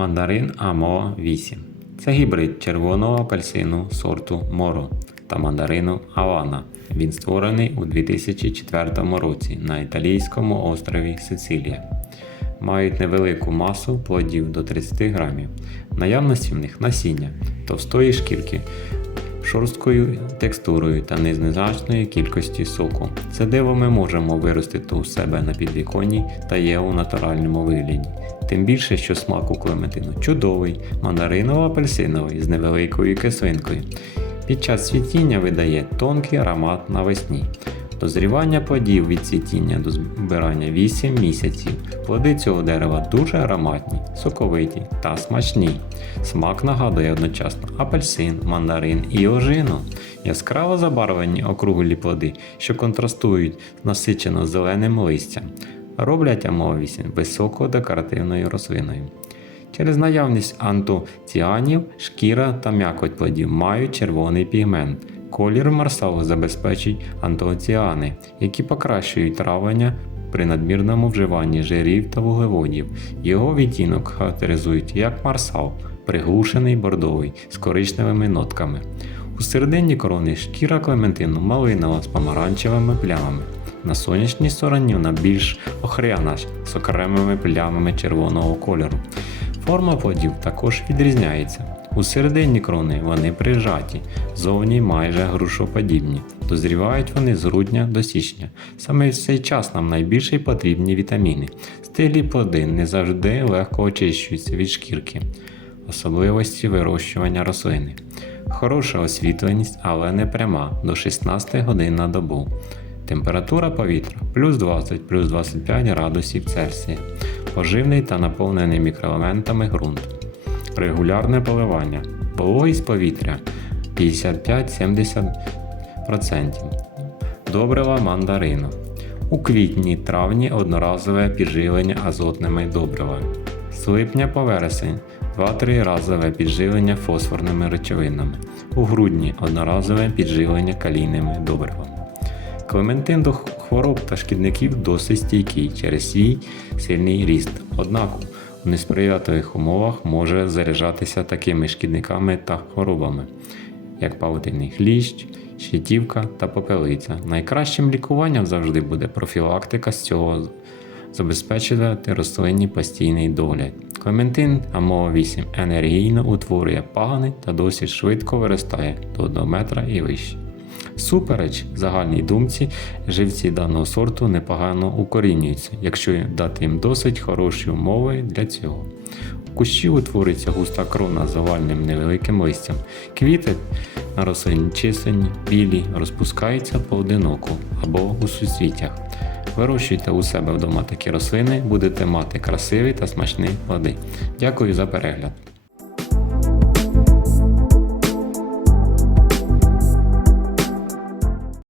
Мандарин Амоа 8. Це гібрид червоного апельсину сорту Моро та мандарину Авана. Він створений у 2004 році на італійському острові Сицилія. Мають невелику масу плодів до 30 грамів. Наявності в них насіння, товстої шкірки, шорсткою текстурою та незначної кількості соку. Це диво ми можемо виростити у себе на підвіконні та є у натуральному вигляді. Тим більше, що смак у клементину чудовий, мандариново-апельсиновий з невеликою кислинкою. Під час світіння видає тонкий аромат навесні. Дозрівання плодів від цвітіння до збирання 8 місяців. Плоди цього дерева дуже ароматні, соковиті та смачні. Смак нагадує одночасно апельсин, мандарин і ожину. Яскраво забарвлені округлі плоди, що контрастують насичено зеленим листям, роблять амовісін високодекоративною рослиною. Через наявність антоціанів, шкіра та м'якоть плодів мають червоний пігмент. Колір марсалу забезпечують антоціани, які покращують травлення при надмірному вживанні жирів та вуглеводів. Його відтінок характеризують як марсал, приглушений бордовий з коричневими нотками. У середині корони шкіра клементину малинова з помаранчевими плямами. На сонячній стороні вона більш охряна з окремими плямами червоного кольору. Форма плодів також відрізняється. У середині крони вони прижаті, зовні майже грушоподібні. Дозрівають вони з грудня до січня. Саме в цей час нам найбільше потрібні вітаміни. Стиглі плоди не завжди легко очищуються від шкірки. Особливості вирощування рослини. Хороша освітленість, але не пряма до 16 годин на добу. Температура повітря плюс 20 плюс 25 градусів Цельсія. Поживний та наповнений мікроелементами ґрунт. Регулярне поливання. Вологість повітря 55-70%. Добрива мандарину. У квітні-травні одноразове підживлення азотними добривами. З липня по вересень 2-3 разове підживлення фосфорними речовинами. У грудні одноразове підживлення калійними добривами. Клементин до хвороб та шкідників досить стійкий через свій сильний ріст. Однак у несприятливих умовах може заряджатися такими шкідниками та хворобами, як павутинний хліщ, щитівка та попелиця. Найкращим лікуванням завжди буде профілактика з цього забезпечувати рослинні постійний догляд. Клементин АМО 8 енергійно утворює пагани та досить швидко виростає до 1 метра і вище. Супереч загальній думці, живці даного сорту непогано укорінюються, якщо дати їм досить хороші умови для цього. У кущі утворюється густа крона з овальним невеликим листям. Квіти на рослині численні, білі, розпускаються поодиноко або у суцвіттях. Вирощуйте у себе вдома такі рослини, будете мати красиві та смачні плоди. Дякую за перегляд.